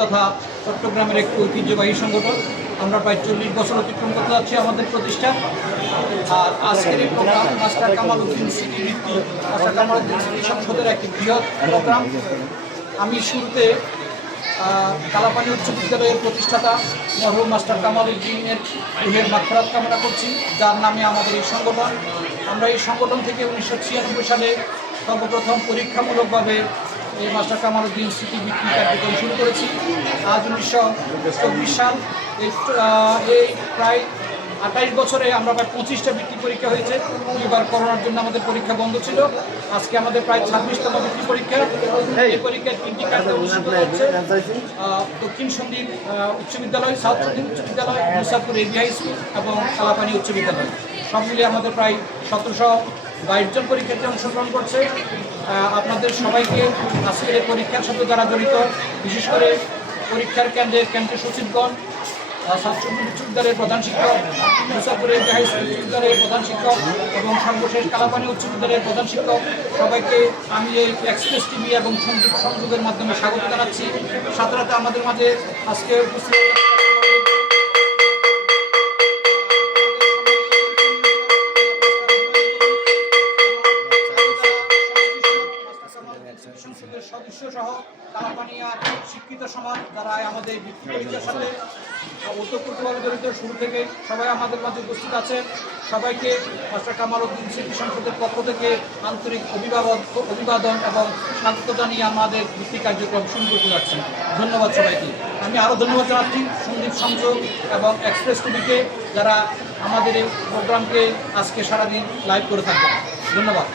তথা চট্টগ্রামের একটি ঐতিহ্যবাহী সংগঠন। আমরা প্রায় চল্লিশ বছর অতিক্রম করতে যাচ্ছি আমাদের প্রতিষ্ঠান আর আজকের এই প্রোগ্রাম মাস্টার কামাল উদ্দিন স্মৃতি ভিত্তি মাস্টার কামাল উদ্দিন স্মৃতি সংসদের একটি বৃহৎ প্রোগ্রাম আমি শুরুতে কালাপানি উচ্চ বিদ্যালয়ের প্রতিষ্ঠাতা মরহুম মাস্টার কামাল উদ্দিনের রুহের মাত্রাত কামনা করছি, যার নামে আমাদের এই সংগঠন। আমরা এই সংগঠন থেকে উনিশশো ছিয়ানব্বই সালে সর্বপ্রথম পরীক্ষামূলকভাবে এই মাস্টার কামাল উদ্দিন স্মৃতি বৃত্তি কার্যক্রম শুরু করেছি। আজ উনিশশো চব্বিশ সাল এই প্রায় আঠাইশ বছরে আমরা প্রায় পঁচিশটা বৃত্তি পরীক্ষা হয়েছে। এবার করোনার জন্য আমাদের পরীক্ষা বন্ধ ছিল। আজকে আমাদের প্রায় ছাব্বিশতম বৃত্তি পরীক্ষা। এই পরীক্ষার তিনটি কার্য অনুষ্ঠিত হচ্ছে। আহ, দক্ষিণ সন্দীপ উচ্চ বিদ্যালয় সাউথ সন্দীপ উচ্চ বিদ্যালয় মুসাফপুর এবি হাই স্কুল এবং কালাপানি উচ্চ বিদ্যালয়। সব মিলিয়ে আমাদের প্রায় সতেরোশো বাইশ জন পরীক্ষার্থী অংশগ্রহণ করছে। আপনাদের সবাইকে আজকের এই পরীক্ষার সাথে যারা জড়িত, বিশেষ করে পরীক্ষার কেন্দ্রের কেন্দ্রীয় সচিবগণ বিদ্যালয়ের প্রধান শিক্ষক মুসাফুরের হাই স্কুল বিদ্যালয়ের প্রধান শিক্ষক এবং সর্বশেষ কালাপানি উচ্চ বিদ্যালয়ের প্রধান শিক্ষক, সবাইকে আমি এই এক্সপ্রেস টিভি এবং সংযোগ সংযোগের মাধ্যমে স্বাগত জানাচ্ছি। সাথে সাথে আমাদের মাঝে আজকে উপস্থিত সংসদের সদস্য সহ কালাপানিয়া শিক্ষিত সমাজ, যারা আমাদের এই সাথে ওতপ্রোতভাবে জড়িত শুরু থেকে সবাই আমাদের মাঝে উপস্থিত আছেন সবাইকে মাস্টার কামাল উদ্দিন স্মৃতি সংসদের পক্ষ থেকে আন্তরিক অভিভাবক, অভিবাদন এবং স্বাগত জানিয়ে আমাদের বৃত্তি কার্যক্রম শুরু করতে যাচ্ছি। ধন্যবাদ সবাইকে। আমি আরও ধন্যবাদ জানাচ্ছি সন্দীপ সংযোগ এবং এক্সপ্রেস টিভিকে যারা আমাদের এই প্রোগ্রামকে আজকে সারাদিন লাইভ করে থাকবেন। ধন্যবাদ।